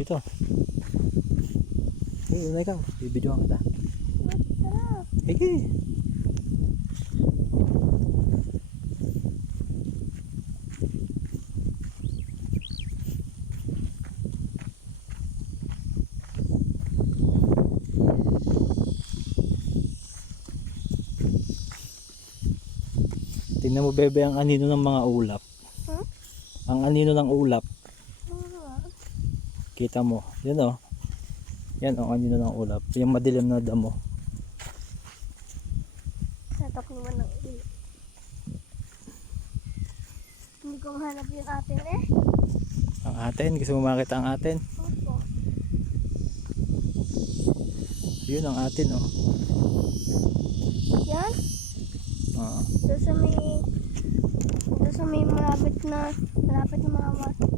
Dito. Hey, una ikaw. Bibidyoan kita. Tara. Sige. Tingnan mo bebe ang anino ng mga ulap. Huh? Ang anino ng ulap. Ah, Kita mo. Yan o. Yan ang anino ng ulap. Yung madilim na damo. tatak naman ng ulo. Hindi ko mahanap yung atin eh. Ang atin. Gusto mo makita ang atin? Opo. Yun ang atin o. Yan. Ah. Doon sa may malapit na mga